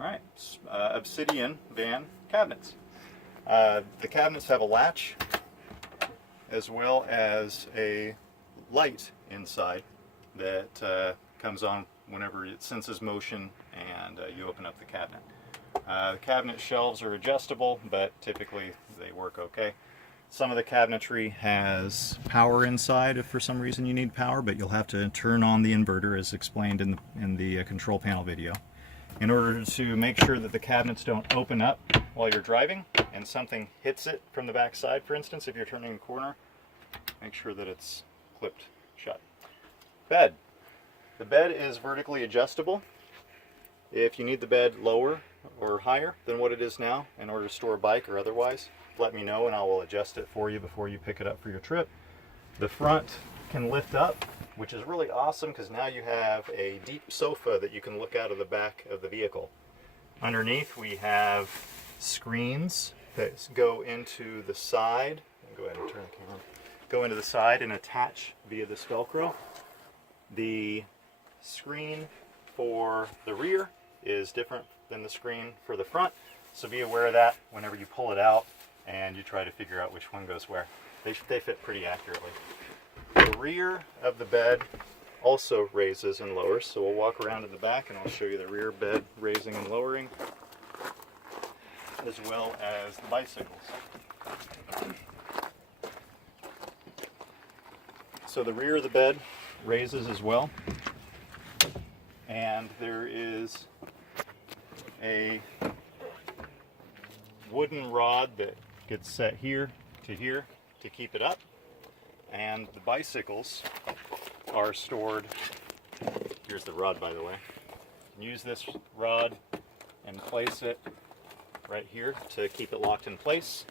All right, Obsidian van cabinets. The cabinets have a latch as well as a light inside that comes on whenever it senses motion and you open up the cabinet. The cabinet shelves are adjustable, but typically they work okay. Some of the cabinetry has power inside if for some reason you need power, but you'll have to turn on the inverter as explained in the control panel video. In order to make sure that the cabinets don't open up while you're driving and something hits it from the back side, for instance, if you're turning a corner, make sure that it's clipped shut. Bed. The bed is vertically adjustable. If you need the bed lower or higher than what it is now in order to store a bike or otherwise, let me know and I will adjust it for you before you pick it up for your trip. The front can lift up, which is really awesome because now you have a deep sofa that you can look out of the back of the vehicle. Underneath we have screens that go into the side. Go ahead and turn the camera. Go into the side and attach via this Velcro. The screen for the rear is different than the screen for the front, so be aware of that whenever you pull it out and you try to figure out which one goes where. They fit pretty accurately. The rear of the bed also raises and lowers, so we'll walk around to the back and I'll show you the rear bed raising and lowering, as well as the bicycles. So the rear of the bed raises as well, and there is a wooden rod that gets set here to keep it up, and the bicycles are stored. Here's the rod, by the way. Use this rod and place it right here to keep it locked in place.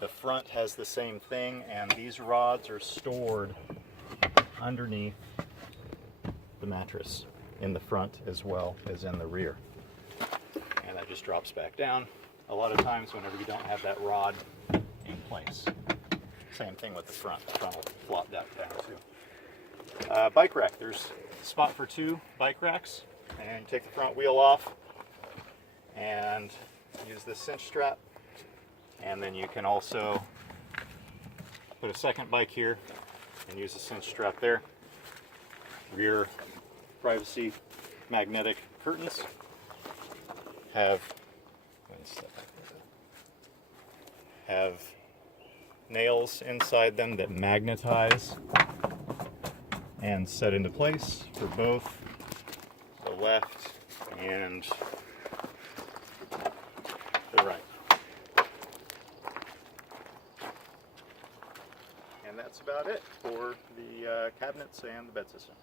The front has the same thing, and these rods are stored underneath the mattress in the front as well as in the rear. And that just drops back down a lot of times whenever you don't have that rod in place. Same thing with the front. The front will flop that down too. Bike rack. There's a spot for 2 bike racks, and you take the front wheel off and use this cinch strap, and then you can also put a second bike here and use the cinch strap there. Rear privacy magnetic curtains have nails inside them that magnetize and set into place for both the left and the right. And that's about it for the cabinets and the bed system.